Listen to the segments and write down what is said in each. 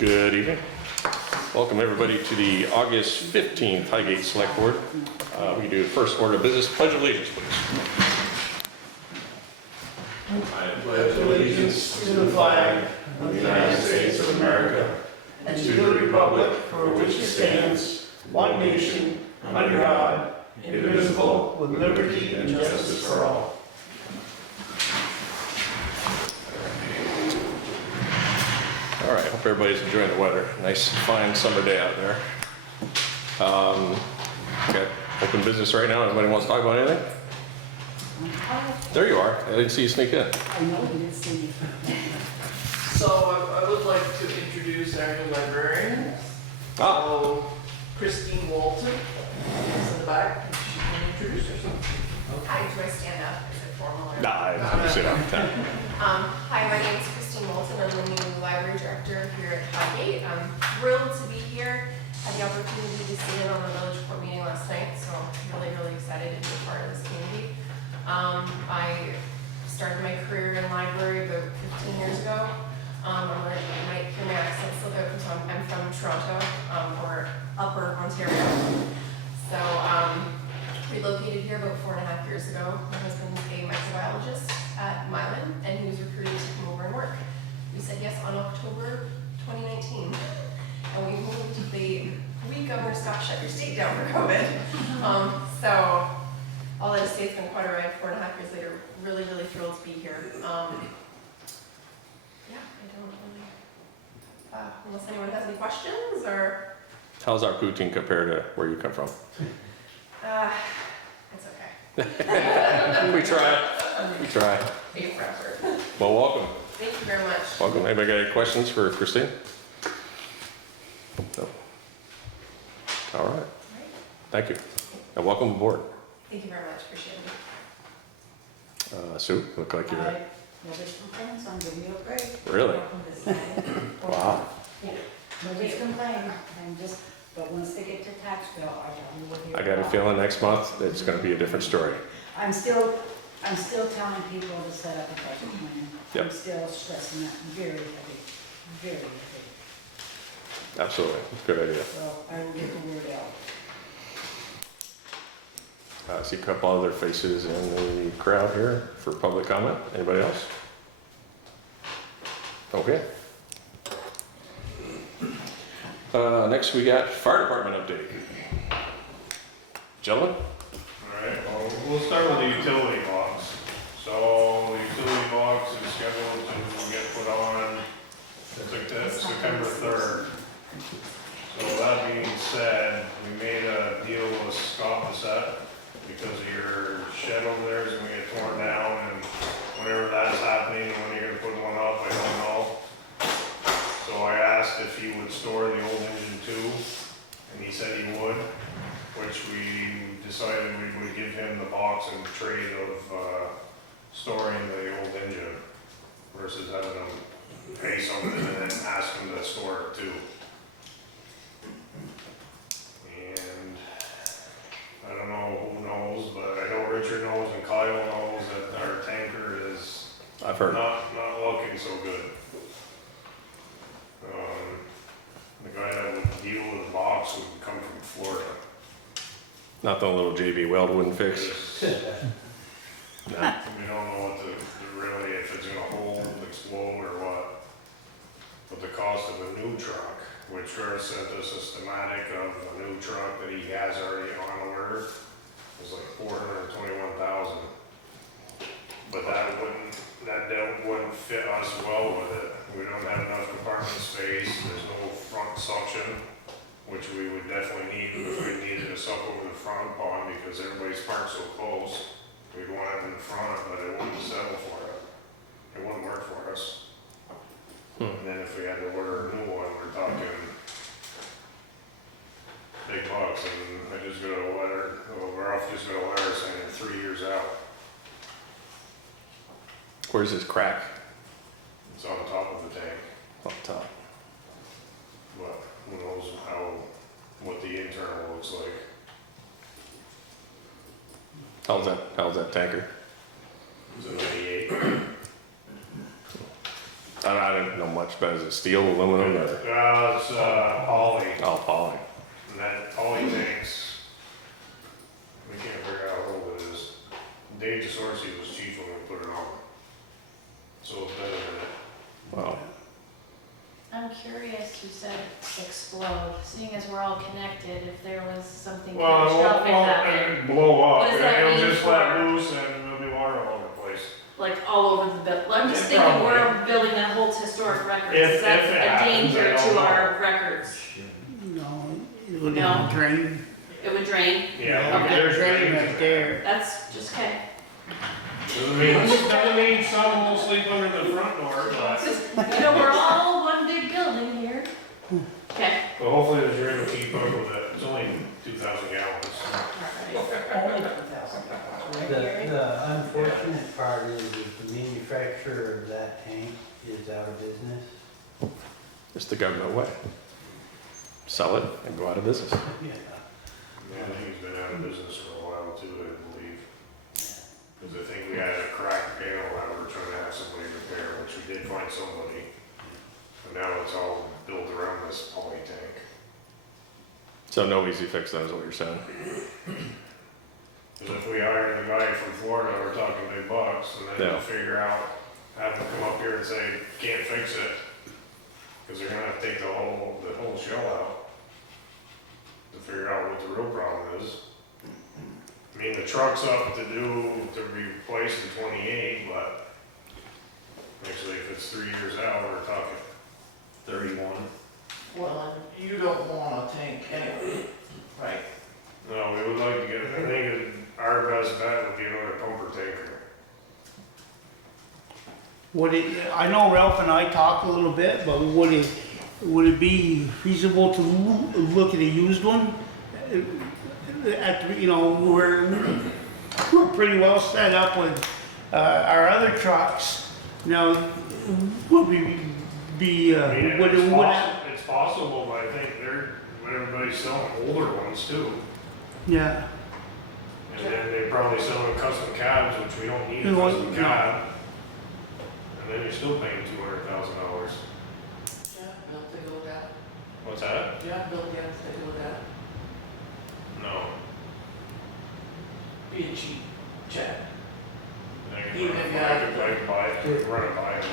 Good evening. Welcome everybody to the August 15th Highgate Selectboard. We can do the first order of business. Pledge of allegiance, please. I pledge allegiance to the flag of the United States of America and to the republic for which it stands, one nation, under God, indivisible, with liberty and justice for all. All right, hope everybody's enjoying the weather. Nice, fine summer day out there. Okay, open business right now. Anybody wants to talk about anything? There you are. I didn't see you sneak in. I know you didn't see me. So I would like to introduce our new librarian. So Christine Walton is in the back. She can introduce herself. Hi, do I stand up? Is it formal? Or... Nah, I sit down. Hi, my name is Christine Moulton. I'm the new library director here at Highgate. I'm thrilled to be here. Had the opportunity to sit in on the village court meeting last night, so I'm really excited to be a part of this community. I started my career in library about 15 years ago. You might hear my accent slip out because I'm from Toronto, or Upper Ontario. So relocated here about 4.5 years ago. My husband's a microbiologist at Milan, and he was recruited to come over and work. We said yes on October 2019, and we moved the week Governor Scott shut your state down for COVID. So all that to say, it's been quite a ride. 4.5 years later, really thrilled to be here. Yeah, I don't really, unless anyone has any questions or. How's our poutine compared to where you come from? It's okay. We try. We try. Take it for effort. Well, welcome. Thank you very much. Welcome. Anybody got any questions for Christine? No. All right. All right. Thank you. And welcome aboard. Thank you very much. Appreciate it. Sue, look like you're. Nobody's complaining, so I'm giving you a break. Really? Welcome this time. Wow. Nobody's complaining, but once they get to tax bill, I will hear. I got a feeling next month it's going to be a different story. I'm still telling people to set up a budget plan. Yep. I'm still stressing that very heavy, very heavy. Absolutely. Good idea. So I will get the word out. I see a couple other faces in the crowd here for public comment. Anybody else? Okay. Next we got fire department update. Gentlemen? Alright, well, we'll start with the utility box. So, the utility box is scheduled to get put on September 3rd. So that being said, we made a deal with Scott Bissett because your shed over there is gonna get torn down, and whenever that's happening, when you're gonna put one up, I don't know. So I asked if he would store the old engine too, and he said he would, which we decided we would give him the box in trade of storing the old engine versus having him pay something and then ask him to store it too. And I don't know who knows, but I know Richard knows and Kyle knows that our tanker is I've heard. not looking so good. The guy that would deal with the box would come from Florida. Not the little JB Weld wouldn't fix. Nah. We don't know what really, if it's gonna hold, explode or what. But the cost of a new truck, which Garth sent us a schematic of a new truck that he has already on order, is like $421,000. But that wouldn't fit us well with it. We don't have enough compartment space, there's no front suction, which we would definitely need if we needed to suck over the front pond because everybody's parked so close. We'd want it in the front, but it wouldn't settle for it. It wouldn't work for us. And then if we had to order a new one, we're talking big bucks, and I just got a letter, Ralph just got a letter saying 3 years out. Where's his crack? It's on top of the tank, Up top. but who knows what the internal looks like. How's that tanker? It's a 98. I don't know much much, but is it steel, aluminum, or? It's poly, Oh, poly. and that poly tanks, we can't figure out how old it is. Dave DeSorsi was chief when we put it on. So it's better than it. Wow. I'm curious, you said explode, seeing as we're all connected, if there was something Well, catastrophic happening, it'll blow up, What does that it'll mean just let for- loose and there'll be water all over the place. like all over the bill. I'm just Yeah, thinking probably. we're building that whole historic record. If- That's if it a happens, danger I don't to know. our records. No, it would No. drain. It would drain. Yeah, Okay. there's Drain drains right in there. there. That's just okay. Doesn't mean someone will sleep under the front door, but You know, we're all one big building here. Okay. but hopefully the drain will keep up with it. It's only 2,000 gallons. Only 2,000, right, Gary? The unfortunate part is the manufacturer of that tank is out of business. It's the government way. Sell it and go out of business. Yeah. Yeah, I think he's been out of business for a while too, I believe. Because I think we had a cracked panel that we were trying to have somebody repair, which we did find somebody. But now it's all built around this poly tank. So no easy fix, then, is what you're saying. Because if we hire the guy from Florida, we're talking big bucks, and then Yeah. we'll figure out, have them come up here and say, can't fix it. Because they're gonna have to take the whole shell out to figure out what the real problem is. I mean, the truck's up to replace in 28, but actually if it's 3 years out, we're talking 31. Well, and you don't want a tank anyway, right? No, we would like to get, I think our best bet would be another pumper tanker. I know Ralph and I talked a little bit, but would it be feasible to look at a used one? We're pretty well set up with, our other trucks. Now, would we be, I mean, would it's possible, but I think everybody's selling older ones too. yeah, And then they're probably selling custom cabs, which we don't need a We won't- custom no. cab. And then you're still paying $200,000. Yeah, Bill, take a look at it. What's that? Yeah, Bill, yeah, take a look at No. it. Be a cheap check. I can Even if you have I can buy it, run it by them.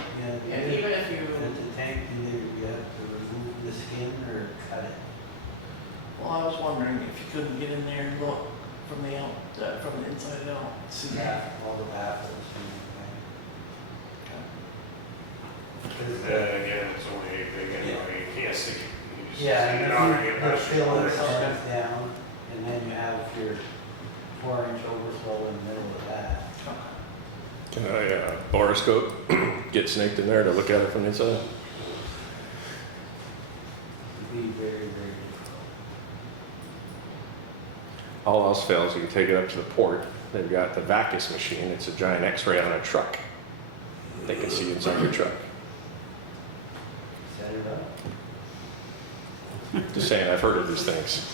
Yeah, And even if you, the tank, either you have to remove the skin or cut it. well, I was wondering if you couldn't get in there and look from the inside out, see. Yeah, all the baffles And then again, it's only 8 big anyway, you can't stick it. You just Yeah, stick it and on then and you get the past your fill shoulders. extends down, and then you have your 4-inch overflow in the middle of that. Can I, boroscope, get snaked in there to look at it from the inside? It'd be very, very difficult. All else fails, you can take it up to the port. They've got the Vacus machine. It's a giant X-ray on a truck. They can see inside your truck. Set it up. Just saying, I've heard of these things.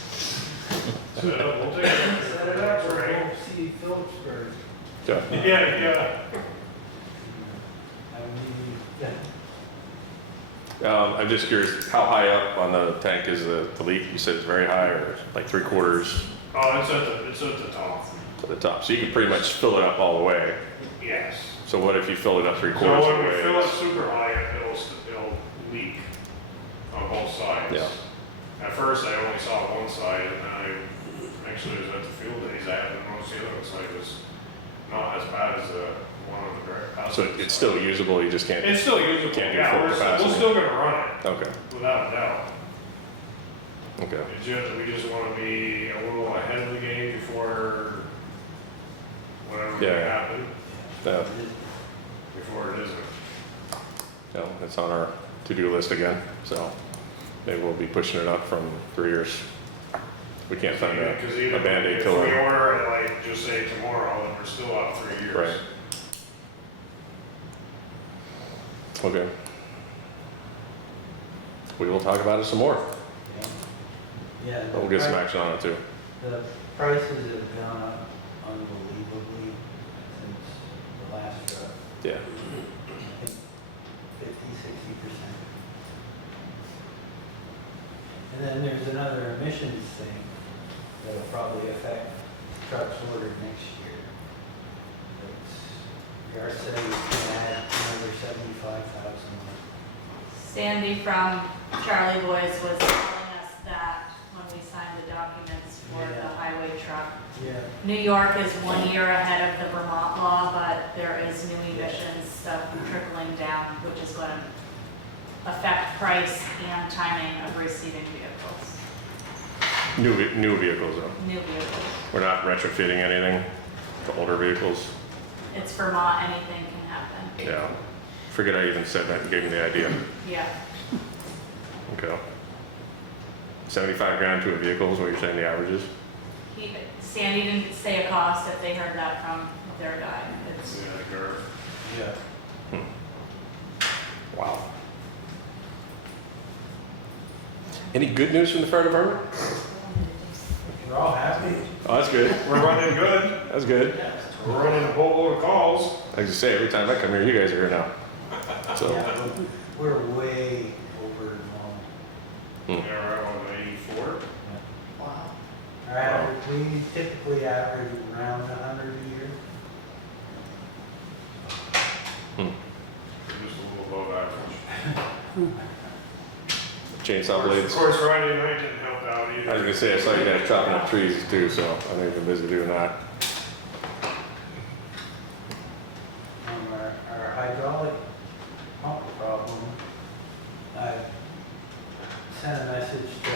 So we'll take it. Set it up, That's right. or see Phillipsburg. Yeah. Yeah. I mean, I'm just curious, how high up on the tank is the leak? You said it's very high, or like 3/4 Oh, it's at the top. to the top? So you can pretty much fill it up all the way. Yes. So what if you fill it up 3/4 of So the when we way? fill it super high, it'll leak on both sides. Yeah. At first, I only saw one side, and then I actually was at the field days, I happened to notice the other side was not as bad as the one on the direct. So it's still usable, you just can't. It's still usable, Can't do yeah, full we're capacity. still gonna run it, Okay, without a doubt. okay. We just wanna be a little ahead of the game before whatever may Yeah. happen, Yeah, before it isn't. yeah, it's on our to-do list again, so maybe we'll be pushing it up from 3 years. We can't find Because a even Band-Aid if killer. we order it, like, just say tomorrow, then we're still out 3 years. Right. Okay. We will talk about it some more. yeah. But we'll get some action on it too. The prices have gone up unbelievably since the last truck. Yeah. I think 50, 60%. And then there's another emissions thing that'll probably affect trucks ordered next year. Yard said we can add another 75,000. Sandy from Charlie Boys was telling us that when we signed the documents for the highway truck. Yeah. New York is 1 year ahead of the Vermont law, but there is new emissions stuff trickling down, which is going to affect price and timing of receiving vehicles. New vehicles though. New vehicles. We're not retrofitting anything to older vehicles. It's Vermont, anything can happen. Yeah. Forget I even said that and gave me the idea. Yeah. Okay. 75 grand to a vehicle is what you're saying the average is? Sandy didn't say a cost if they heard that from their guy. It's, Yeah, Garth. Yeah. Wow. Any good news from the fire department? We're all happy. Oh, that's good. We're running good. That's good. We're running a boatload of calls. Like you say, every time I come here, you guys are here now. So, Yeah, we're way over normal. Yeah, we're on 84. Wow. Our average, we typically average around 100 a year. We're just a little above average. chainsaw blades. Of course, Friday night didn't help out I was either. gonna say, I saw you guys chopping up trees too, so I know you've been busy doing that. Our hydraulic pump problem, I sent a message to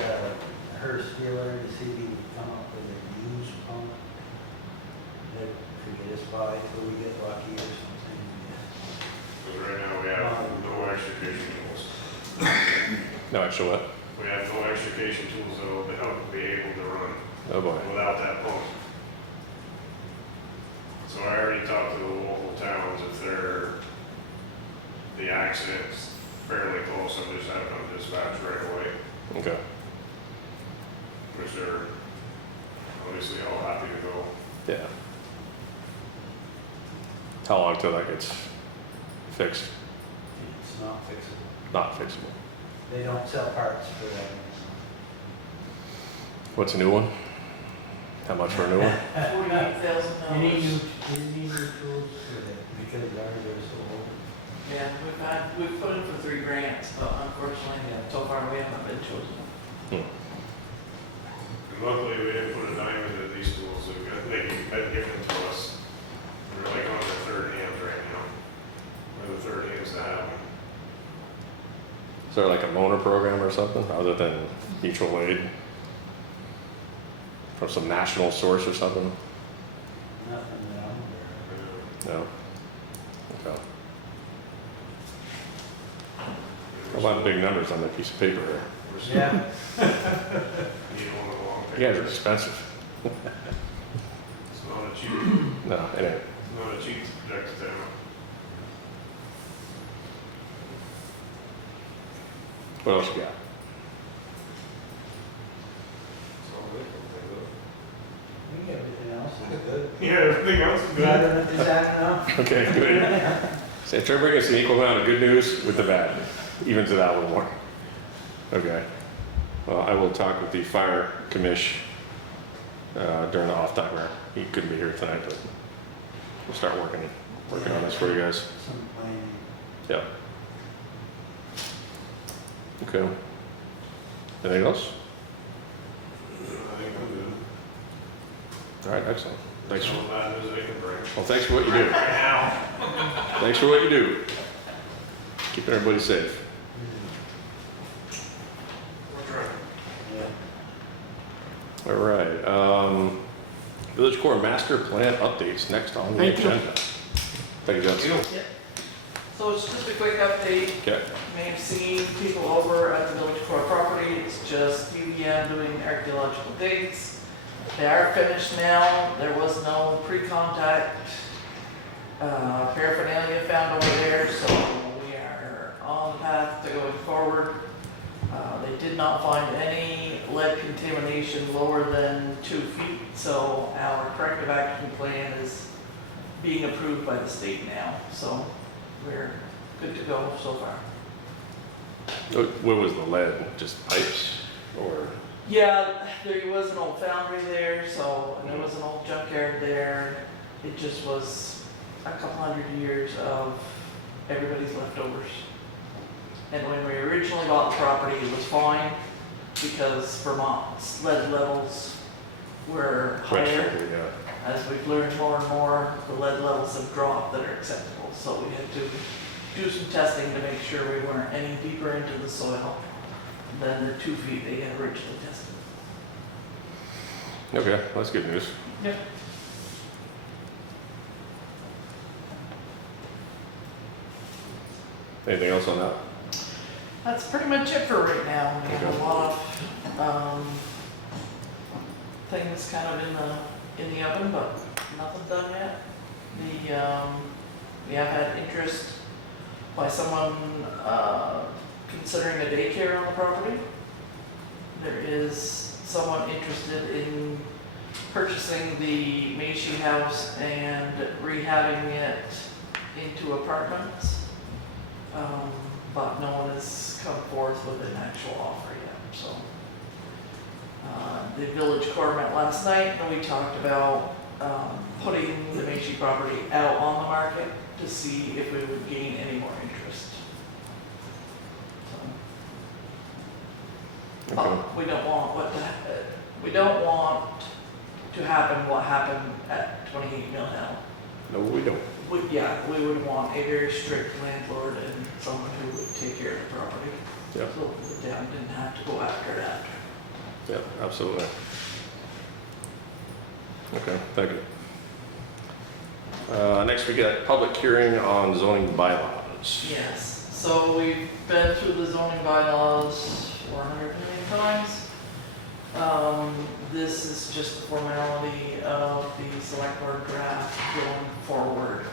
her dealer to see if he could come up with a used pump that could get us by till we get lucky or something. Because right now we have no extrication tools. No extra what? We have no extrication tools that will help be able to run Oh boy. without that pump. So I already talked to the local towns, if the accident's fairly close, I'm just having them dispatch right away, Okay. which they're obviously all happy to go. Yeah. How long till that gets fixed? It's not fixable. Not fixable. They don't sell parts for that. What's a new one? How much for a new one? $48,000. You need new tools for that because ours are so old. Yeah, we've put in for 3 grants, but unfortunately, so far we haven't been chosen. And luckily, we didn't put a dime into these tools, they've been given to us. We're like on the third hands right now. We're the third hands to have them. Is there like a loaner program or something other than mutual aid? From some national source or something? Nothing that I'm aware No? Okay. A lot of big numbers on that piece of paper there. We're of. still, Yeah. need one of the long You guys are papers. expensive. It's not a cheap, No, it ain't. it's not a cheap subject to town. What else you got? I think everything else is good. Yeah, everything else is Is good. that enough? Okay, good. So try to bring us an equal amount of good news with the bad. Evens it out a little more. Okay. Well, I will talk with the fire commish during the off timer. He couldn't be here tonight, but we'll start working on this for you guys. Some planning. Yeah. Okay. Anything else? I think I'm good. All right, excellent. Thanks. That's all bad news they can bring. Well, thanks for what you do. Right now. Thanks for what you do. Keeping everybody safe. We're trying. Yeah. All right. Village Core Master Plan updates next on the agenda. Thank you, Justin. So it's just a quick update. Okay. You may have seen people over at the Village Core property. It's just UVM doing archaeological digs. They are finished now. There was no pre-contact paraphernalia found over there, so we are on the path to going forward. They did not find any lead contamination lower than 2 feet, so our corrective action plan is being approved by the state now. So we're good to go so far. What was the lead? Just pipes? or? Yeah, there was an old foundry there, so, and there was an old junkyard there. It just was a couple hundred years of everybody's leftovers. And when we originally bought the property, it was fine because Vermont's lead levels were higher. Yeah. As we've learned more and more, the lead levels have dropped that are acceptable. So we had to do some testing to make sure we weren't any deeper into the soil than the 2 feet they had originally tested. Okay, that's good news. Yep. Anything else on that? That's pretty much it for right now. We have Okay. a lot of things kind of in the oven, but nothing done yet. We have had interest by someone considering a daycare on the property. There is someone interested in purchasing the Macy house and rehabbing it into apartments. But no one has come forth with an actual offer yet, so. The village core met last night and we talked about, putting the Macy property out on the market to see if we would gain any more interest. So, Okay. but we don't want we don't want to happen what happened at 28 Mill Hill. No, we don't. We would want a very strict landlord and someone who would take care of the property. Yeah. So the town didn't have to go after it after. Yeah, absolutely. Okay, thank you. Next we got public hearing on zoning bylaws. Yes, so we've been through the zoning bylaws 400 million times. This is just the formality of the select board draft going forward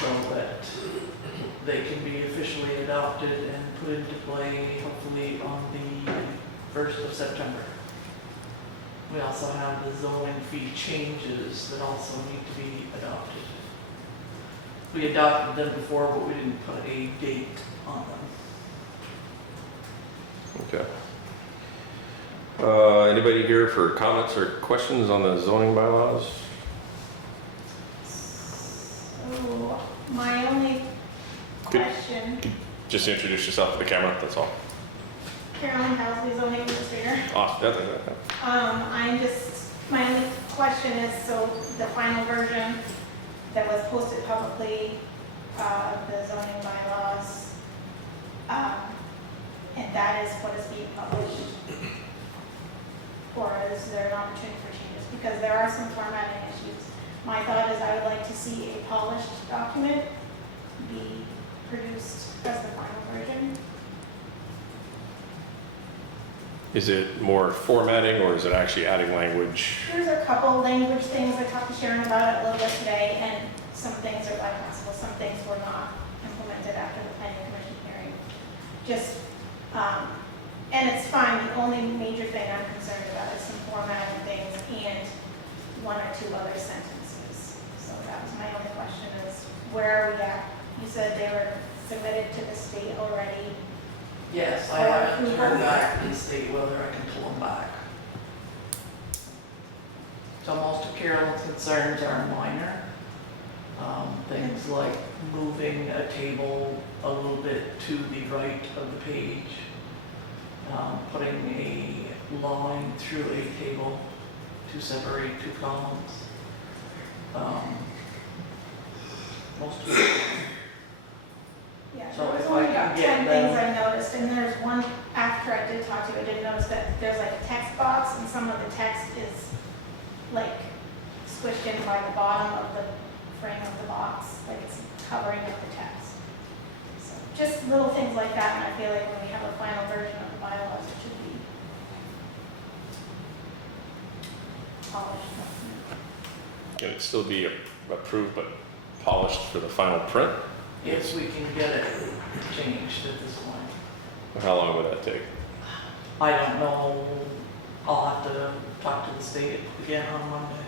so that they can be officially adopted and put into play hopefully on the 1st of September. We also have the zoning fee changes that also need to be adopted. We adopted them before, but we didn't put a date on them. Okay. Anybody here for comments or questions on the zoning bylaws? So, my only Good. question, Just introduce yourself to the camera, that's all. Carolyn Housley, zoning administrator. Awesome. My only question is, so the final version that was posted publicly, the zoning bylaws, and that is what is being published? Or is there an opportunity for changes? Because there are some formatting issues. My thought is I would like to see a polished document be produced as the final version. Is it more formatting or is it actually adding language? There's a couple language things I talked to Sharon about it a little bit today, and some things are bypassable, some things were not implemented after the planning commission hearing. And it's fine, the only major thing I'm concerned about is some formatting things and one or two other sentences. So that was my only question is, where are we at? You said they were submitted to the state already. Yes, I haven't heard back from the state whether I can pull them back. So most of Carolyn's concerns are minor. Things like moving a table a little bit to the right of the page, putting a line through a table to separate two columns. Most of it. Yeah, So there was if only I can about get 10 them- things I noticed, and there's one, after I did talk to you, I did notice that there's like a text box, and some of the text is like squished in by the bottom of the frame of the box, like it's covering up the text. So just little things like that, and I feel like when we have a final version of the bylaws, it should be polished. Can it still be approved but polished for the final print? If we can get it changed at this point. How long would that take? I don't know, I'll have to talk to the state again on Monday.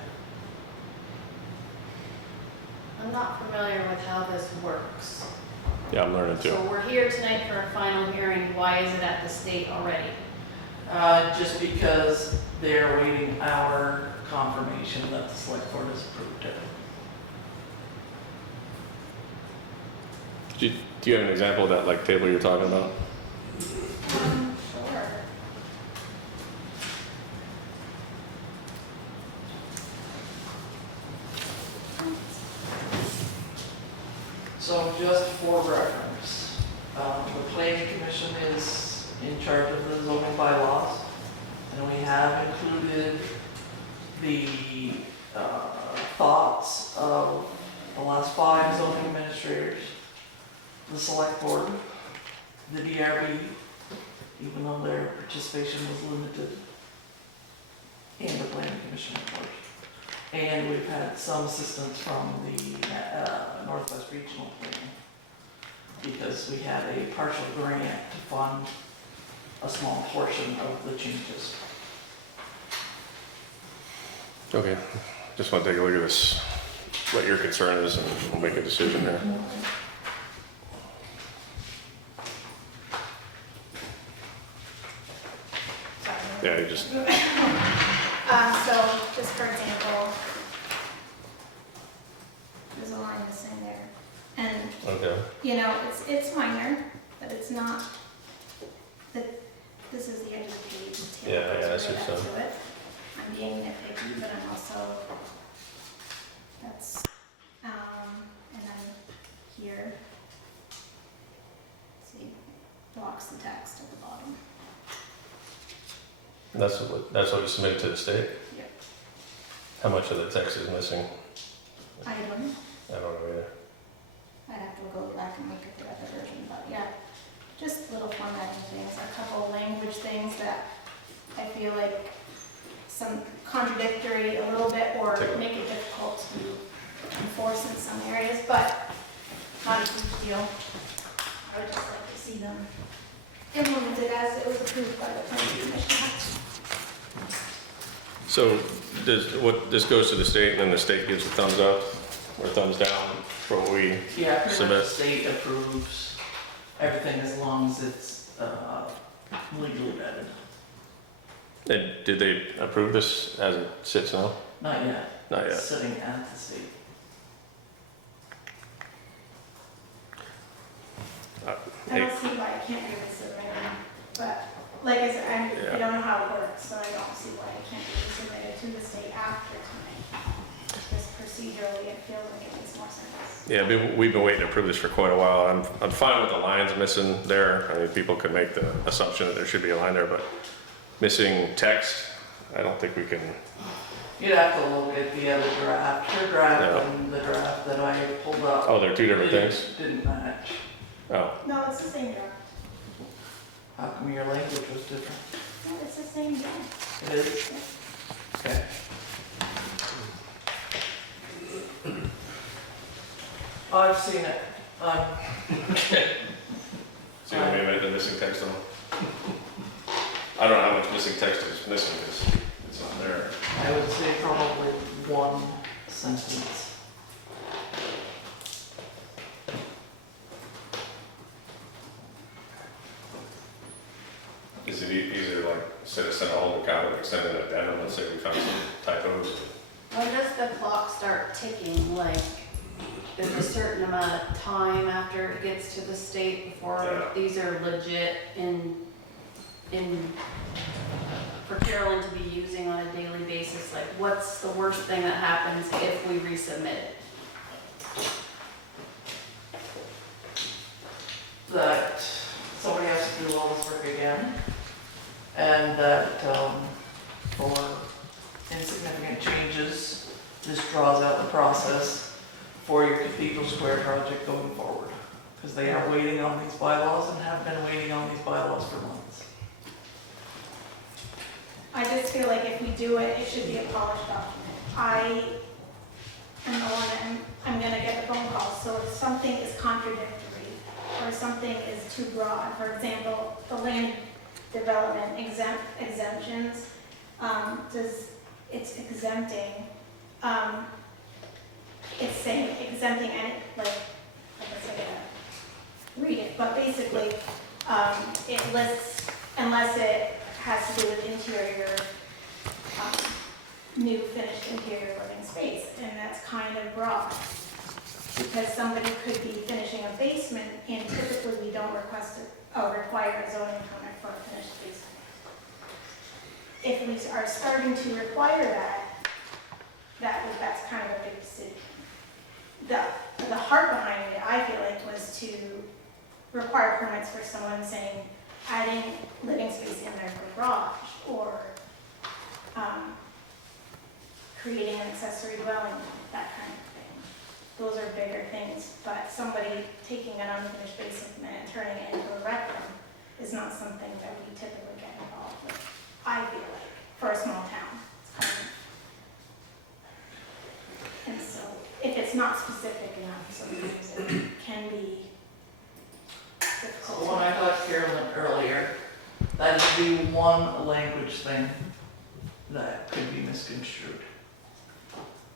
I'm not familiar with how this works. Yeah, I'm learning too. So we're here tonight for a final hearing, why is it at the state already? Just because they're waiting our confirmation that the select board has approved it. Do you have an example of that, like, table you're talking about? Sure. So just for reference, the planning commission is in charge of the zoning bylaws, and we have included the thoughts of the last 5 zoning administrators, the select board, the DRB, even though their participation was limited, and the planning commission, of course. And we've had some assistance from the Northwest Regional Planning, because we had a partial grant to fund a small portion of the changes. Okay, just want to take a look at this, what your concern is, and we'll make a decision there. Sorry. Yeah, you just, So, just for example, there's a line missing there. And, okay. you know, it's minor, but it's not, this is the end of the page. the tail Yeah, goes I see, right so. up to it. I'm being nitpicky, but I'm also, that's, and then here, see, blocks the text at the bottom. That's what you submitted to the state? Yep. How much of the text is missing? I don't know. I don't know either. I'd have to go back and look at the other version, but yeah, just little formatting things, a couple language things that I feel like some contradictory a little bit or Take a look. make it difficult to enforce in some areas, but not a huge deal. I would just like to see them implemented as it was approved by the planning commission. So this goes to the state and then the state gives a thumbs up or thumbs down for what we, Yeah, pretty much Submit. the state approves everything as long as it's legally vetted. and did they approve this as it sits now? Not yet. Not It's yet. sitting at the state. I don't see why it can't be resubmitted, but like I said, I don't know how it works, so I don't see why it can't be resubmitted to the state after tonight. Just procedurally, it feels like it makes more sense. Yeah, we've been waiting to approve this for quite a while. I'm fine with the lines missing there. I mean, people could make the assumption that there should be a line there, but missing text, I don't think we can. You'd have to look at the other draft, her draft Yeah. and the draft that I pulled up. Oh, they're two different things? Didn't match. Oh, No, it's the same draft. How come your language was different? No, it's the same draft. It is? Okay. Oh, I've seen it. so you want me to make the missing text on? I don't know how much missing text is missing because it's not there. I would say probably one sentence. Is it easier, like, instead of sending a whole account, like send an addendum, let's say we found some typos? When does the clock start ticking? Like, there's a certain amount of time after it gets to the state before Yeah. these are legit for Carolyn to be using on a daily basis? Like, what's the worst thing that happens if we resubmit it? That somebody has to do all this work again, and that for insignificant changes, this draws out the process for your Cathedral Square project going forward, because they are waiting on these bylaws and have been waiting on these bylaws for months. I just feel like if we do it, it should be a polished document. I am the one that I'm gonna get the phone calls, so if something is contradictory or something is too broad, for example, the land development exemptions, it's exempting, it's saying exempting and like I said, read it, but basically, it lists, unless it has to do with interior, new finished interior living space, and that's kind of broad. Because somebody could be finishing a basement, and typically we don't require a zoning permit for a finished basement. If we are starting to require that, that's kind of a big decision. The heart behind it, I feel like, was to require permits for someone saying, adding living space in their garage, or creating an accessory dwelling, that kind of thing. Those are bigger things, but somebody taking an unfinished basement and turning it into a rec room is not something that we typically get involved with, I feel like, for a small town. It's kind of, and so, if it's not specific enough, sometimes it can be difficult. So when I talked to Carolyn earlier, that'd be one language thing that could be misconstrued.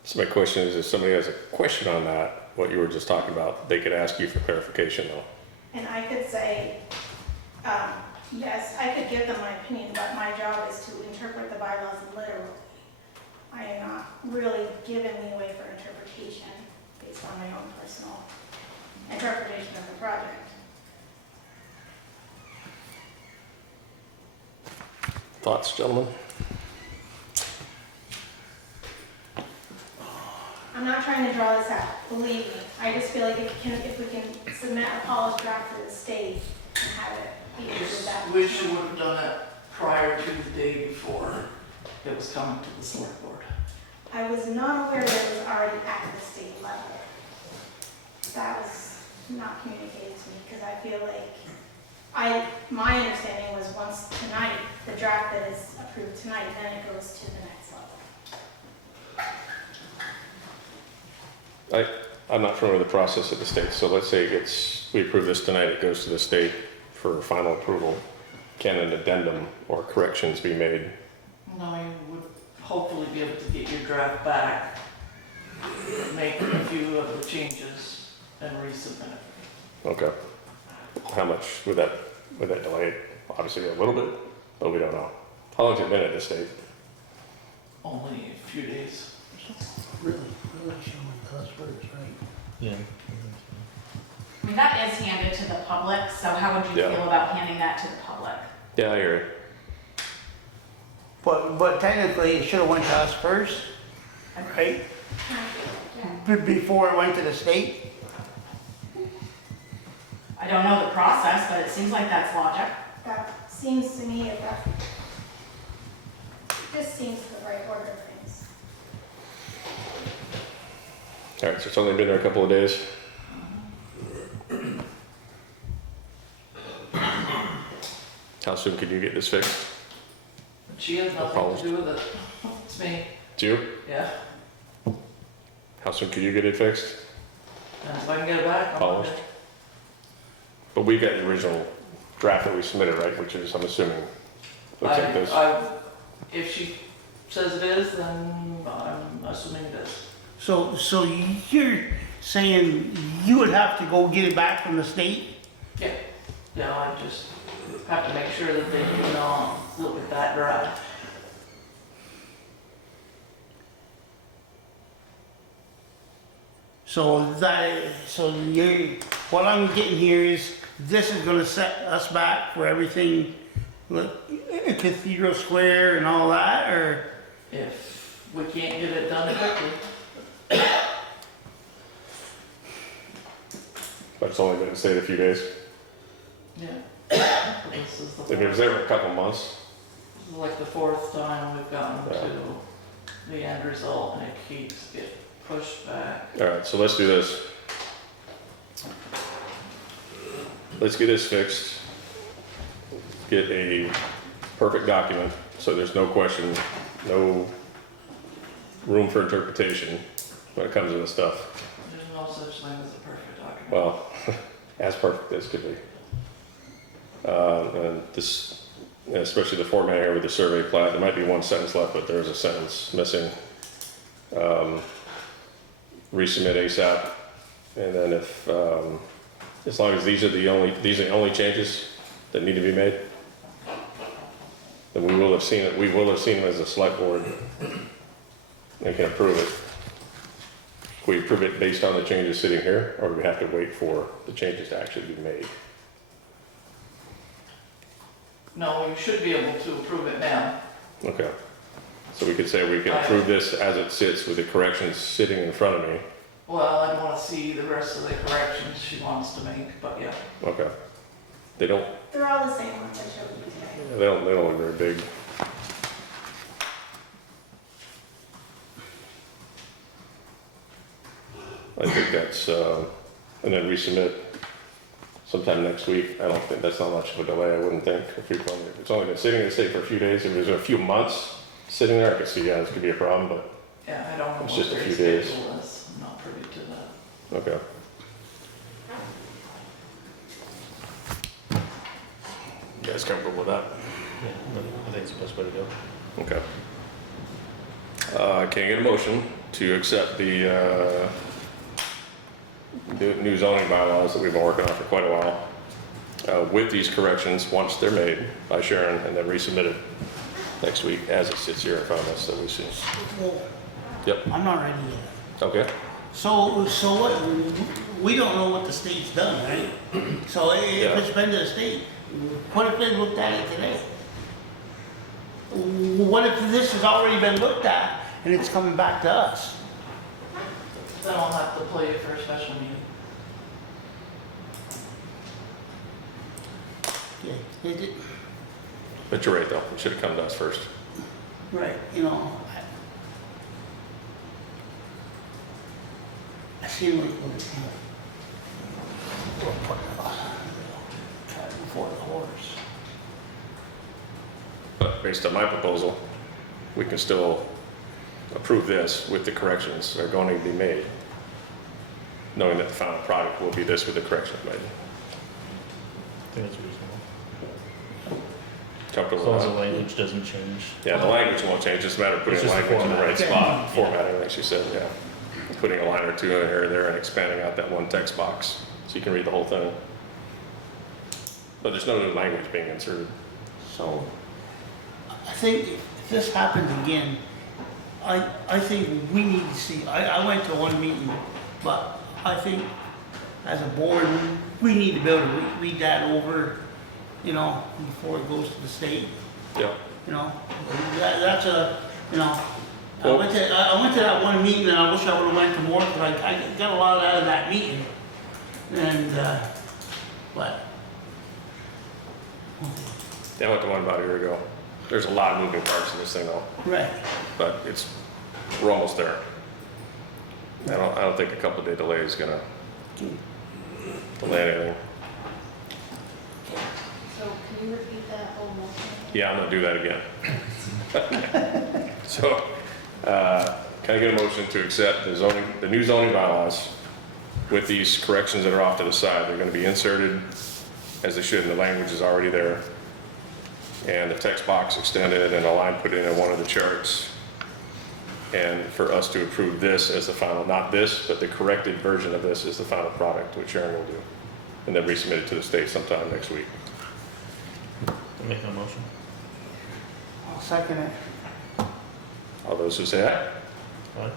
So my question is, if somebody has a question on that, what you were just talking about, they could ask you for clarification though. And I could say, yes, I could give them my opinion, but my job is to interpret the bylaws literally. I am not really given leeway for interpretation based on my own personal interpretation of the project. Thoughts, gentlemen? I'm not trying to draw this out, believe me. I just feel like if we can submit a polished draft to the state and have it be issued that. Wish you would have done it prior to the day before it was coming to the select board. I was not aware that it was already at the state level. That was not communicated to me, because I feel like my understanding was once tonight, the draft that is approved tonight, then it goes to the next level. I'm not familiar with the process at the state, so let's say we approve this tonight, it goes to the state for final approval. Can an addendum or corrections be made? No, you would hopefully be able to get your draft back, make a few of the changes, and resubmit it. Okay. How much would that delay it? Obviously a little bit, but we don't know. How long's it been at the state? Only a few days. Really showing us first, right? I mean, that is handed to the public, so how would you Yeah. feel about handing that to the public? Yeah, I hear you. But technically, it should have went to us first, right? Yeah. Before it went to the state. I don't know the process, but it seems like that's logic. That seems to me, it just seems the right order of things. All right, so it's only been there a couple of days. How soon could you get this fixed? She has nothing to do with it. It's me, Do you? yeah. How soon could you get it fixed? And if I can get it back, I'll Polished. But we got the original draft that we submitted, right? Which is, I'm assuming, looks like this. If she says it is, then I'm assuming it is. So you're saying you would have to go get it back from the state? Yeah, I just have to make sure that they do not look at that draft. So what I'm getting here is this is gonna set us back for everything, like Cathedral Square and all that, or? If we can't get it done quickly. But it's only been in state a few days. Yeah. This is If it was there for a couple months, like the fourth time we've gotten Yeah. to the end result, and it keeps getting pushed back. all right, so let's do this. Let's get this fixed. Get a perfect document, so there's no question, no room for interpretation when it comes to this stuff. There's no such thing as a perfect document. Well, as perfect as could be. And this, especially the format here with the survey plat, there might be one sentence left, but there's a sentence missing. Resubmit ASAP, and then if, as long as these are the only changes that need to be made. then we will have seen it, we will have seen it as a select board and can approve it. We approve it based on the changes sitting here, or do we have to wait for the changes to actually be made? No, you should be able to approve it now. Okay. So we could say we can approve this as it sits with the corrections sitting in front of me. Well, I'd wanna see the rest of the corrections she wants to make, but yeah. Okay. They don't, They're all the same ones I showed you today. they don't look very big. I think that's, and then resubmit sometime next week. I don't think, that's not much of a delay, I wouldn't think. If it's only been sitting in the state for a few days, if it was a few months sitting there, I could see, yeah, this could be a problem, but, Yeah, I don't know It's what just a their few days. schedule is, I'm not privy to that. okay. You guys comfortable with that? I think it's the best way to go. Okay. Can I get a motion to accept the new zoning bylaws that we've been working on for quite a while, with these corrections, once they're made by Sharon, and then resubmitted next week as it sits here in front of us that we see? Well, Yep, I'm not ready yet. okay. So what, we don't know what the state's done, right? So Yeah. if it's been to the state, what if they looked at it today? What if this has already been looked at and it's coming back to us? Then I'll have to play it for a special meeting. Okay, But you're right, though, it should have come to us first. right, you know, I seem like we're putting cart before the horse. But based on my proposal, we can still approve this with the corrections that are going to be made, knowing that the final product will be this with the corrections made. I think that's reasonable. As Comfortable long with as the that? language doesn't change. Yeah, the language won't change, it's a matter of putting It's the just the language in the right format. spot, formatting, like she said, yeah. Putting a line or two in here or there and expanding out that one text box, so you can read the whole thing. But there's no new language being inserted. So, I think if this happens again, I think we need to see, I went to one meeting, but I think as a board, we need to be able to read that over, you know, before it goes to the state, Yeah, you know? That's a, you know, I Well- went to that one meeting and I wish I would've went to more, because I got a lot out of that meeting. And, but, I went to one about a year ago. There's a lot of moving parts in this thing though, right. but we're almost there. I don't think a couple day delay is gonna delay anything. So can you repeat that whole motion? Yeah, I'm gonna do that again. So, can I get a motion to accept the new zoning bylaws with these corrections that are off to the side? They're gonna be inserted as they should, and the language is already there. And the text box extended and a line put in one of the charts. And for us to approve this as the final, not this, but the corrected version of this is the final product, which Sharon will do. And then resubmit it to the state sometime next week. I'm making a motion. I'll second it. All those who say aye? Alright.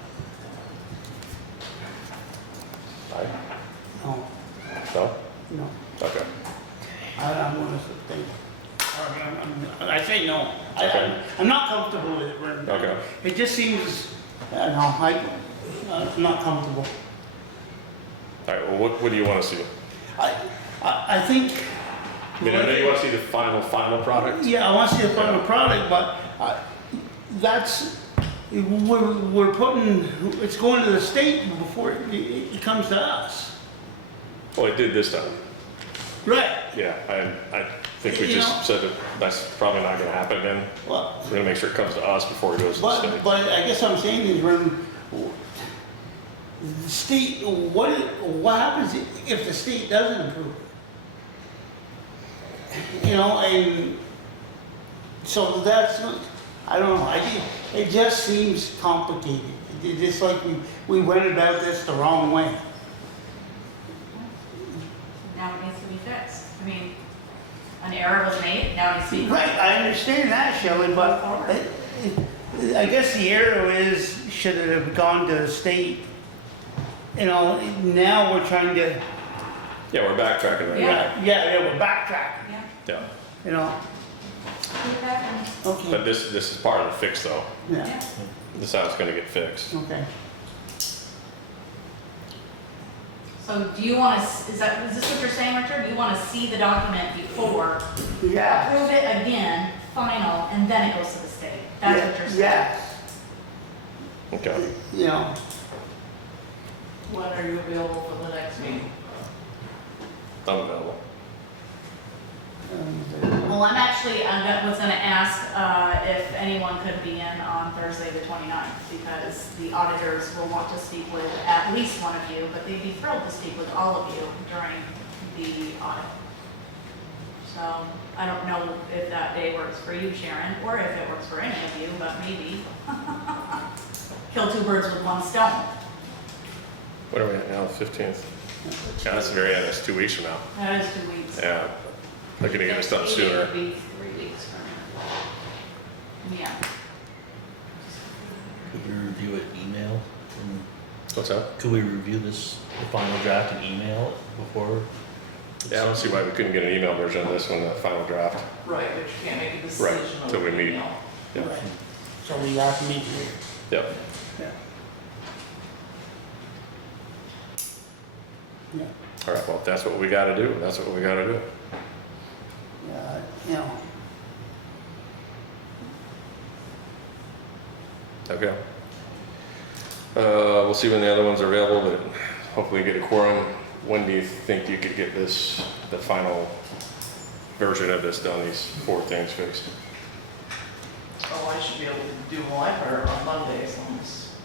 Aye? No, No? no. Okay. I'm gonna think. I say no. Okay. I'm not comfortable with it, Vernon. Okay. It just seems, no, I'm not comfortable. All right, well, what do you want to see? I think. I mean, I know you want to see the final product? Yeah, I want to see the final product, but we're putting, it's going to the state before it comes to us. Well, it did this time. Right. Yeah, I think we You know- just said that that's probably not gonna happen again. Well, We're gonna make sure it comes to us before it goes to the state. but I guess what I'm saying is, Vernon, the state, what happens if the state doesn't approve it? You know, and so that's, I don't know, it just seems complicated. It's just like we went about this the wrong way. Now it needs to be fixed. I mean, an error was made, now he's speaking. Right, I understand that, Shelley, but I guess the arrow is, should it have gone to the state? You know, now we're trying to, Yeah, we're backtracking right now. yeah, we're backtracking, Yeah. Yeah. you know? Keep that in. Okay, But this is part of the fix though. yeah, This is how it's gonna get fixed. okay. So do you want to, is this what you're saying, Richard? Do you want to see the document before, Yeah. approve it again, final, and then it goes to the state? That's what you're saying? Yes, Okay. you know, When are you available for the next meeting? I'm available. Well, was gonna ask, if anyone could be in on Thursday the 29th, because the auditors will want to speak with at least one of you, but they'd be thrilled to speak with all of you during the audit. So, I don't know if that day works for you, Sharon, or if it works for any of you, but maybe. Kill two birds with one stone. What are we at now, the 15th? Yeah, that's the very end, that's 2 weeks from now. That is 2 weeks. Yeah. They're gonna get us done Next sooner. meeting would be 3 weeks from now. Yeah. Could we review it email? What's that? Could we review this, the final draft and email it before? Yeah, I don't see why we couldn't get an email version of this one, the final draft. Right, but you can't make a Right, decision till we over meet. email. Yeah. right. So we have to meet here. Yep. Yeah. Yeah, All right, well, if that's what we gotta do, that's what we gotta do. yeah, you know, Okay. We'll see when the other ones are available, but hopefully get a quorum. When do you think you could get this, the final version of this done, these 4 things fixed? Oh, I should be able to do my part on Monday as long as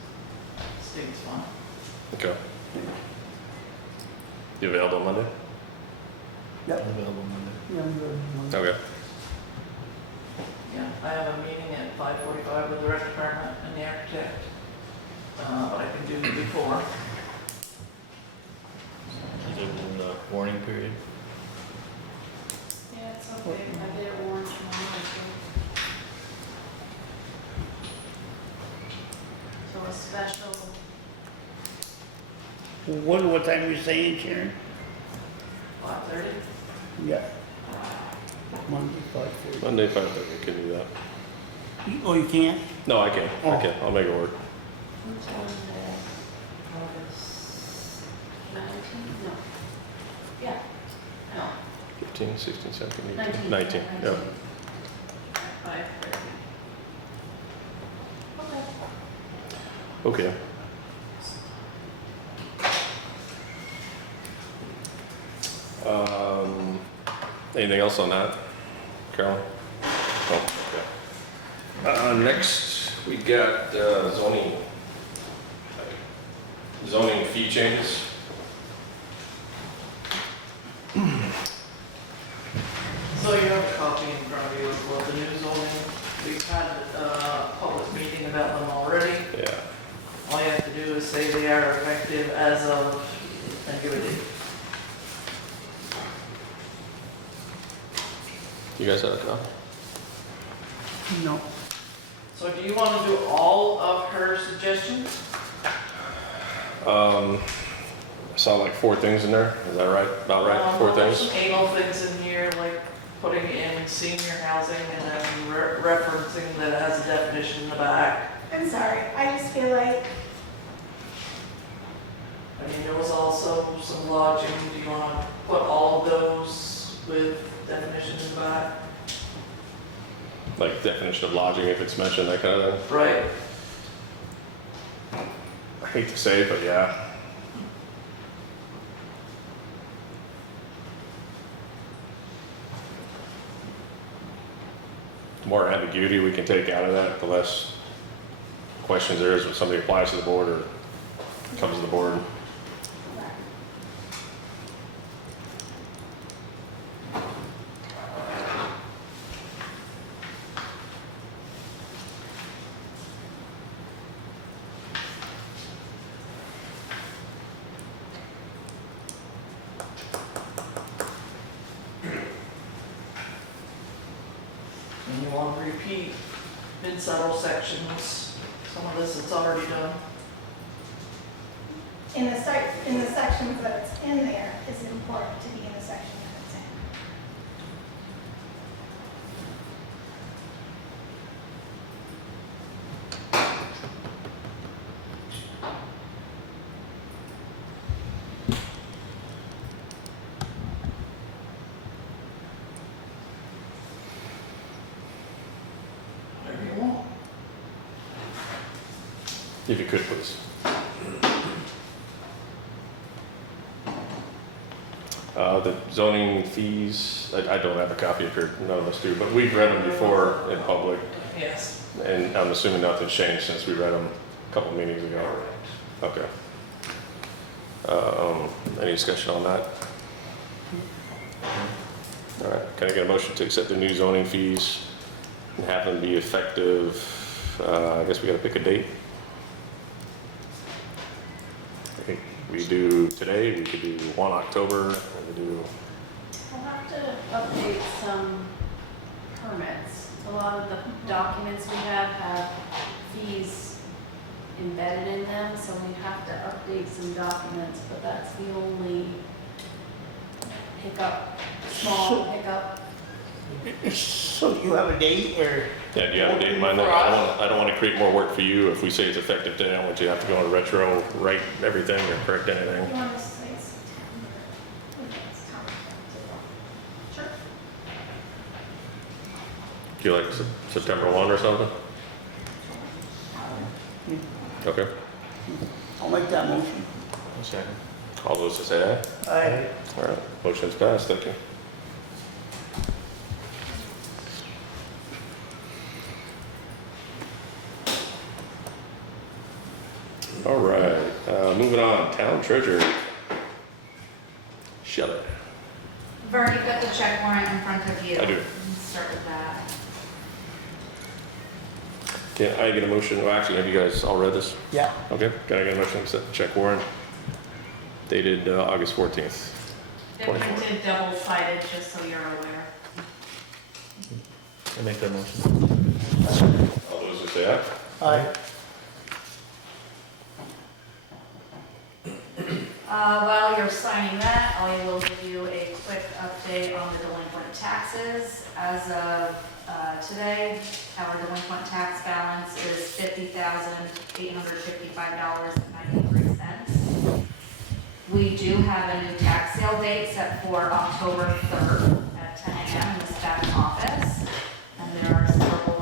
state's fine. Okay. You available Monday? yep, Available Monday. yeah, I'm good. Okay. Yeah, I have a meeting at 5:45 with the rec department and the architect, but I can do it before. Is it in the warning period? Yeah, it's okay. I did it warrant tomorrow. So a special, What time are you saying, Sharon? 5:30? Yeah. Monday, 5:30. Monday, 5:30, we can do that. Oh, you can't? No, I can. Oh. I can. I'll make it work. Which one is that? August 19th? No. Yeah. No. 15, 16, 17, 18, 19th. 19. Yep. 5:30. Okay. Anything else on that, Carolyn? Oh, okay. Next, we got zoning fee changes. So you have a copy in front of you of what the new zoning, we've had a public meeting about them already. Yeah. All you have to do is say they are effective as of, and give a date. You guys have a copy? No. So do you want to do all of her suggestions? I saw like 4 things in there. Is that right? About right? 4 There's things? some anal things in here, like putting in senior housing and then referencing that it has a definition in the back. I'm sorry, I just feel like, I mean, there was also some lodging, do you want to put all of those with definitions in the back? Like definition of lodging, if it's mentioned, that kind of thing. Right. I hate to say it, but yeah. The more ambiguity we can take out of that, the less questions there is when somebody applies to the board or comes to the board. we did several sections. Some of this it's already done. In the sections that it's in there, it's important to be in the section that it's in. Whatever you want. If you could, please. The zoning fees, I don't have a copy of here, none of us do, but we've read them before in public, Yes. and I'm assuming nothing's changed since we read them a couple meetings ago. Okay. Any discussion on that? All right, can I get a motion to accept the new zoning fees and have them be effective, I guess we gotta pick a date. I think we do today, we could do 1 October, we could do, I'll have to update some permits. A lot of the documents we have fees embedded in them, so we have to update some documents, but that's the only hiccup, small hiccup. So you have a date or? yeah, do you have a date in mind? I don't wanna create more work for you. If we say it's effective today, I don't want you to have to go on retro, write everything or correct anything. You want to say September? Okay, it's time. Sure. Do you like September 1 or something? Okay. I'll make that motion. One second. All those to say aye? I, All right, motion's passed, thank you. All right, moving on, town treasurer. Shelley. I've already got the check warrant in front of you. I do. Let's start with that. Can I get a motion, well, actually, have you guys all read this? Yeah. Okay, can I get a motion to accept the check warrant dated August 14th? They're 24. printed double-sided, just so you're aware. I make that motion. All those who say aye? Aye. While you're signing that, I will give you a quick update on the delinquent taxes. As of today, our delinquent tax balance is $50,855.93. We do have a new tax sale date set for October 3rd at 10 a.m. in the staff office, and there are several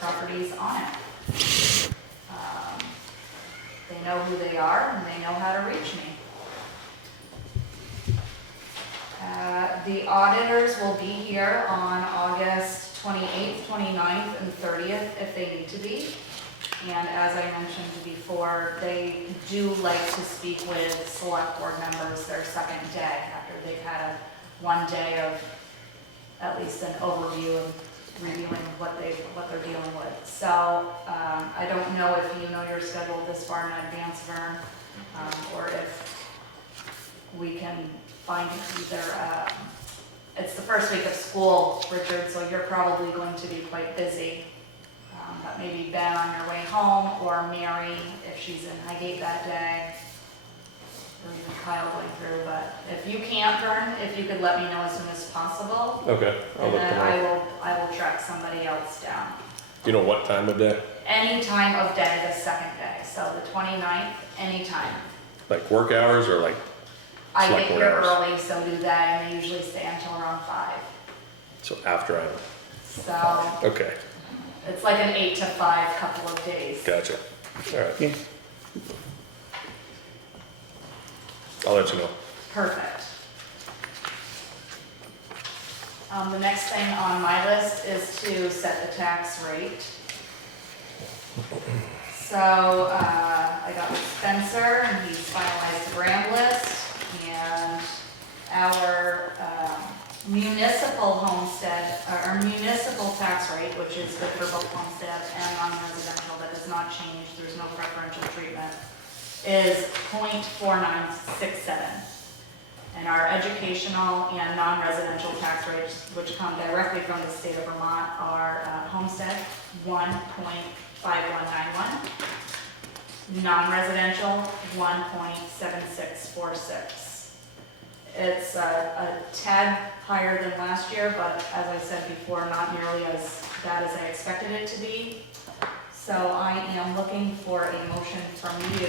properties on it. They know who they are and they know how to reach me. The auditors will be here on August 28th, 29th, and 30th if they need to be. And as I mentioned before, they do like to speak with select board members their second day after they've had one day of at least an overview and reviewing what they're dealing with. So I don't know if you know your schedule this far in advance, Vern, or if we can find either, it's the first week of school, Richard, so you're probably going to be quite busy. But maybe Ben on your way home, or Mary if she's in Highgate that day, or even Kyle going through. But if you can't, Vern, if you could let me know as soon as possible. Okay, I'll And look then tomorrow. I will track somebody else down. Do you know what time of day? Any time of day, the second day, so the 29th, anytime. Like work hours or like, I Select get board here hours. early, so do that, and they usually stay until around 5. so after I, So okay, it's like an 8 to 5 couple of days. gotcha. All right. I'll let you know. Perfect. The next thing on my list is to set the tax rate. So, I got with Spencer and he's finalized the brand list, and our municipal homestead, our municipal tax rate, which is good for both homestead and non-residential, that does not change, there's no preferential treatment, is 0.4967. And our educational and non-residential tax rates, which come directly from the state of Vermont, are homestead 1.5191, non-residential 1.7646. It's a tad higher than last year, but as I said before, not nearly as bad as I expected it to be. So I am looking for a motion from you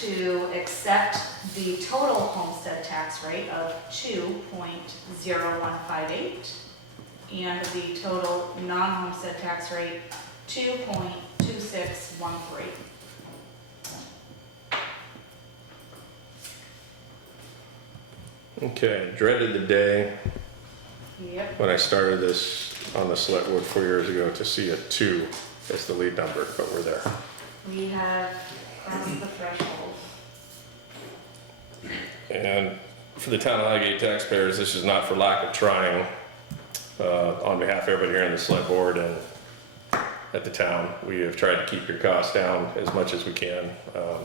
to accept the total homestead tax rate of 2.0158 and the total non-homestead tax rate 2.2613. Okay, dreaded the day Yep. when I started this on the select board 4 years ago to see a 2 as the lead number, but we're there. We have crossed the threshold. And for the town of Highgate taxpayers, this is not for lack of trying. On behalf of everybody here on the select board and at the town, we have tried to keep your costs down as much as we can.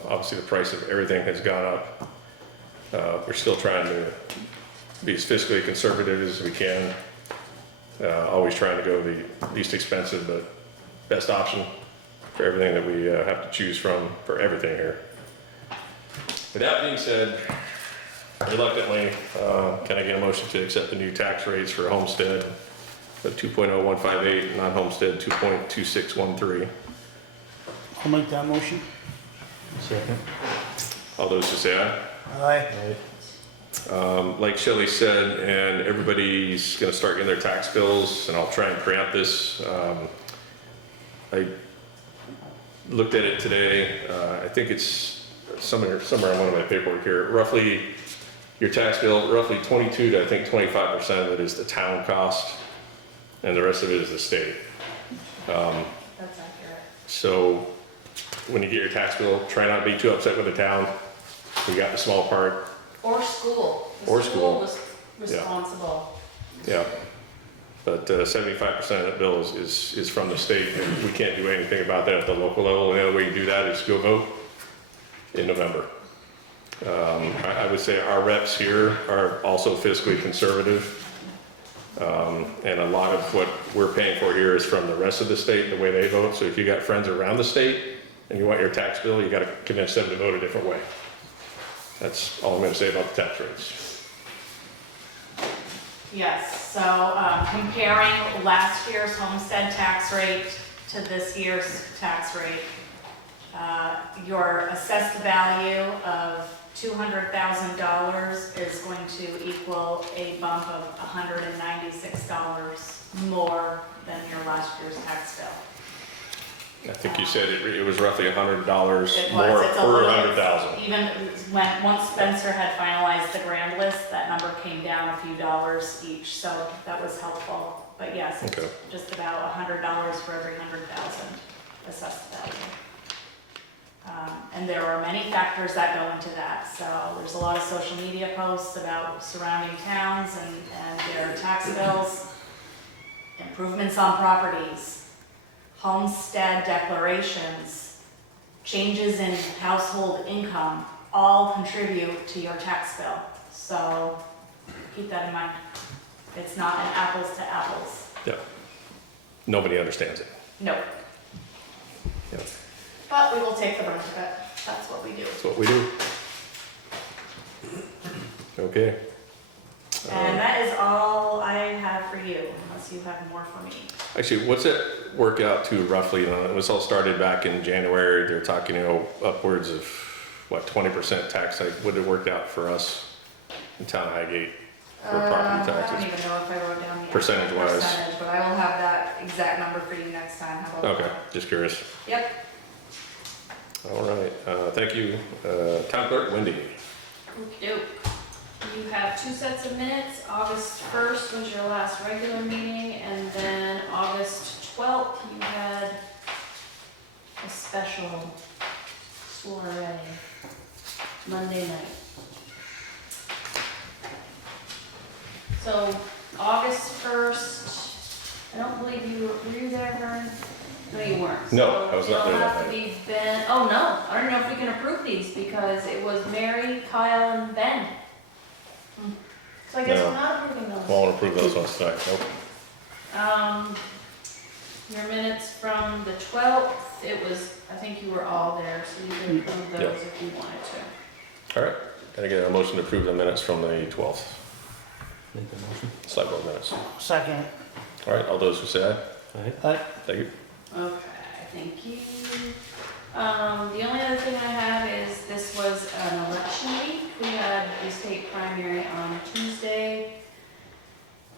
Obviously, the price of everything has gone up. We're still trying to be as fiscally conservative as we can. Always trying to go the least expensive but best option for everything that we have to choose from for everything here. With that being said, reluctantly, can I get a motion to accept the new tax rates for homestead at 2.0158, non-homestead 2.2613? I'll make that motion. Second. All those who say aye. Aye. Like Shelley said, and everybody's gonna start getting their tax bills, and I'll try and preempt this. I looked at it today. I think it's somewhere on one of my paperwork here. Roughly, your tax bill, roughly 22 to I think 25% of it is the town cost, and the rest of it is the state. That's accurate. So when you get your tax bill, try not to be too upset with the town. We got the small part. Or school. Or school. was responsible. Yeah, but 75% of that bill is from the state, and we can't do anything about that at the local level. And the only way you do that is go vote in November. I would say our reps here are also fiscally conservative. And a lot of what we're paying for here is from the rest of the state, the way they vote. So if you got friends around the state and you want your tax bill, you got to convince them to vote a different way. That's all I'm going to say about the tax rates. Yes, so comparing last year's homestead tax rate to this year's tax rate, your assessed value of $200,000 is going to equal a bump of $196 more than your last year's tax bill. I think you said it was roughly $100 It more was, it's a per little- 100,000. Even once Spencer had finalized the grand list, that number came down a few dollars each, so that was helpful. But yes, it's Okay. just about $100 for every 100,000 assessed value. And there are many factors that go into that. So there's a lot of social media posts about surrounding towns and their tax bills, improvements on properties, homestead declarations, changes in household income, all contribute to your tax bill. So keep that in mind. It's not an apples to apples. Yeah. Nobody understands it. No. Yeah. But we will take the brunt of it. That's what we do. That's what we do. Okay. And that is all I have for you, unless you have more for me. Actually, what's it work out to roughly? You know, it was all started back in January. They're talking, upwards of, 20% tax hike. What it worked out for us in town of Highgate for property I don't taxes? even know if I wrote down the actual Percentage-wise. percentage, but I will have that exact number for you next time. How about Okay, that? just curious. Yep. All right, thank you. Town clerk, Wendy. Okey-doke. You have 2 sets of minutes. August 1st was your last regular meeting, and then August 12th, you had a special soiree, Monday night. So, August 1st, I don't believe you were you there, Vern? No, you weren't. No, I was not there It'll that have to night. be Ben, oh no, I don't know if we can approve these, because it was Mary, Kyle, and Ben. So I guess No. we're not approving those. Won't approve those ones tonight, nope. Your minutes from the 12th, it was, I think you were all there, so you could approve Yeah. those if you wanted to. All right, can I get a motion to approve the minutes from the 12th? Make the motion. Select board minutes. Second. All right, all those who say aye? Alright. Thank you. Okay, thank you. The only other thing I have is this was an election week. We had the state primary on Tuesday.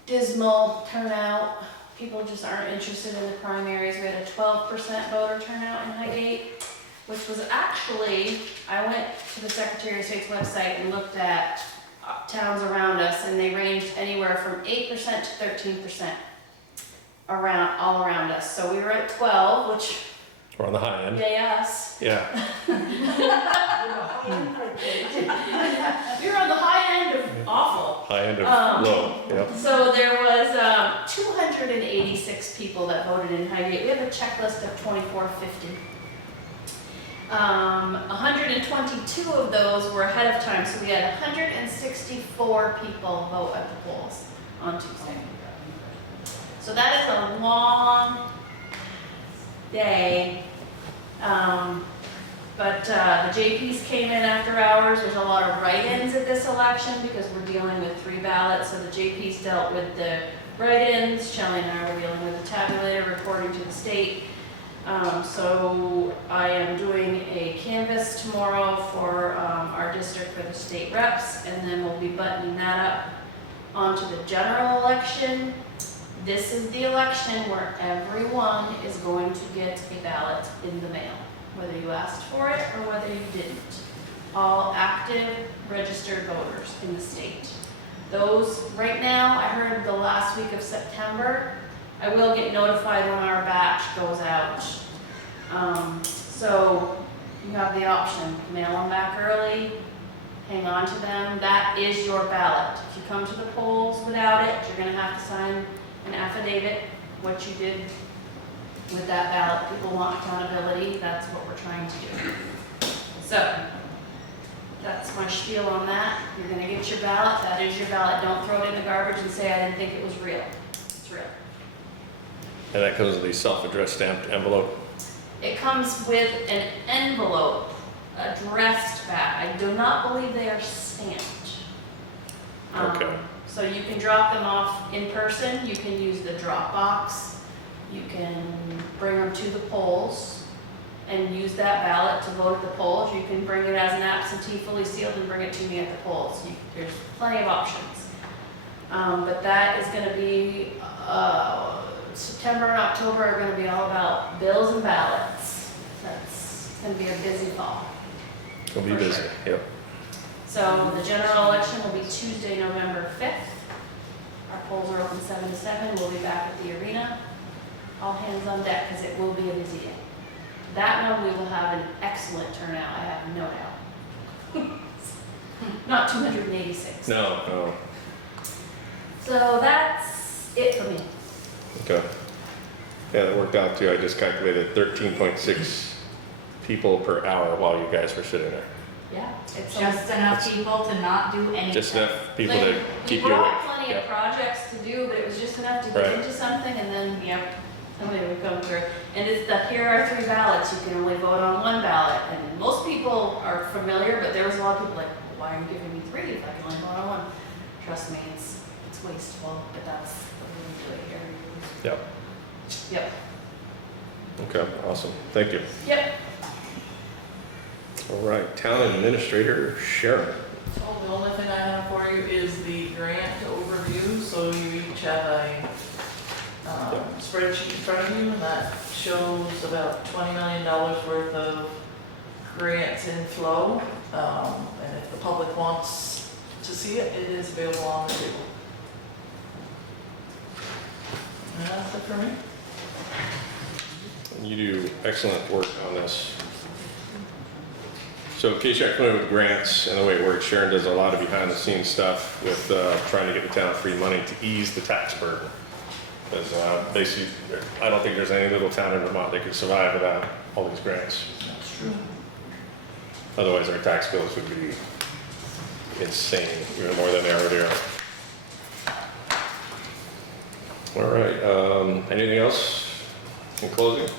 Dismal turnout. People just aren't interested in the primaries. We had a 12% voter turnout in Highgate, which was actually, I went to the Secretary of State's website and looked at towns around us, and they ranged anywhere from 8% to 13% all around us. So we were at 12, which, We're on the high end. yay us. Yeah, We were on the high end of awful. high end of Um, low, yep. So there was 286 people that voted in Highgate. We have a checklist of 2450. 122 of those were ahead of time, so we had 164 people vote at the polls on Tuesday. So that is a long day. But the JPs came in after hours. There's a lot of write-ins at this election because we're dealing with 3 ballots. So the JPs dealt with the write-ins. Shelley and I were dealing with the tabulator, reporting to the state. So I am doing a canvass tomorrow for our district for the state reps, and then we'll be buttoning that up onto the general election. This is the election where everyone is going to get a ballot in the mail, whether you asked for it or whether you didn't. All active registered voters in the state. Those, right now, I heard the last week of September, I will get notified when our batch goes out. So you have the option, mail them back early, hang on to them. That is your ballot. If you come to the polls without it, you're gonna have to sign an affidavit, what you did with that ballot. People want accountability, that's what we're trying to do. So, that's my spiel on that. You're gonna get your ballot, that is your ballot. Don't throw it in the garbage and say, I didn't think it was real. It's real. And that comes with the self-addressed stamped envelope. It comes with an envelope addressed back. I do not believe they are stamped. Okay. So you can drop them off in person, you can use the drop box, you can bring them to the polls and use that ballot to vote at the polls. You can bring it as an absentee, fully sealed, and bring it to me at the polls. There's plenty of options. But that is gonna be, September and October are gonna be all about bills and ballots. That's gonna be a busy fall. It'll be For busy, sure. yep. So the general election will be Tuesday, November 5th. Our polls are open 7 to 7. We'll be back at the arena. All hands on deck because it will be a busy day. That one we will have an excellent turnout, I have no doubt. Not 286. No, So that's it for me. okay. Yeah, that worked out too. I just calculated 13.6 people per hour while you guys were sitting there. Yeah, it's Just enough people to not do anything. Just enough people like, to keep we you awake. brought plenty of Yep. projects to do, but it was just enough to get Right. into something, and then, somebody would come through. And it's here are 3 ballots, you can only vote on 1 ballot, and most people are familiar, but there was a lot of people like, why are you giving me 3 if I can only vote on 1? Trust me, it's wasteful, but that's the way we do it here. Yep, Yep, okay, awesome. Thank you. yep. All right, town administrator Sharon. So the only thing I have for you is the grant overview, so you each have a spreadsheet in front of you, and that shows about $20 million worth of grants in flow. And if the public wants to see it, it is available on the table. And that's it for me. You do excellent work on this. So in case you're not familiar with grants and the way it works, Sharon does a lot of behind the scenes stuff with trying to get the town free money to ease the tax burden. Because basically, I don't think there's any little town in Vermont that could survive without all these grants. That's true. Otherwise, our tax bills would be insane, even more than they already are. All right, anything else in closing?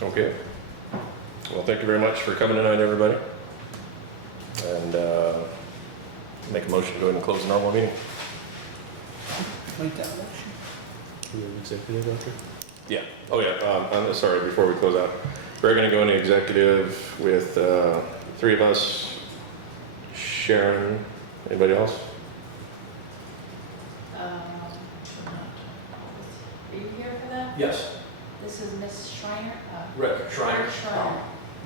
Okay. Well, thank you very much for coming tonight, everybody. And make a motion to go ahead and close the normal meeting. Make that motion. We have executive after? Yeah. Oh, yeah. I'm sorry, before we close out, we're going to go into executive with three of us. Sharon, anybody else? Are you here for that? Yes, This is Miss Schreiner? Rick Schreiner. Schreiner.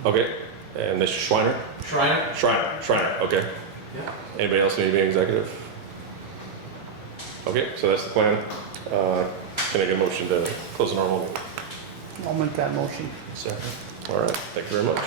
Okay. And Mr. Schweiner? Schreiner? Schreiner, okay. Yeah. Anybody else need to be executive? Okay, so that's the plan. Can I get a motion to close the normal meeting? I'll make that motion. Second. All right, thank you very much.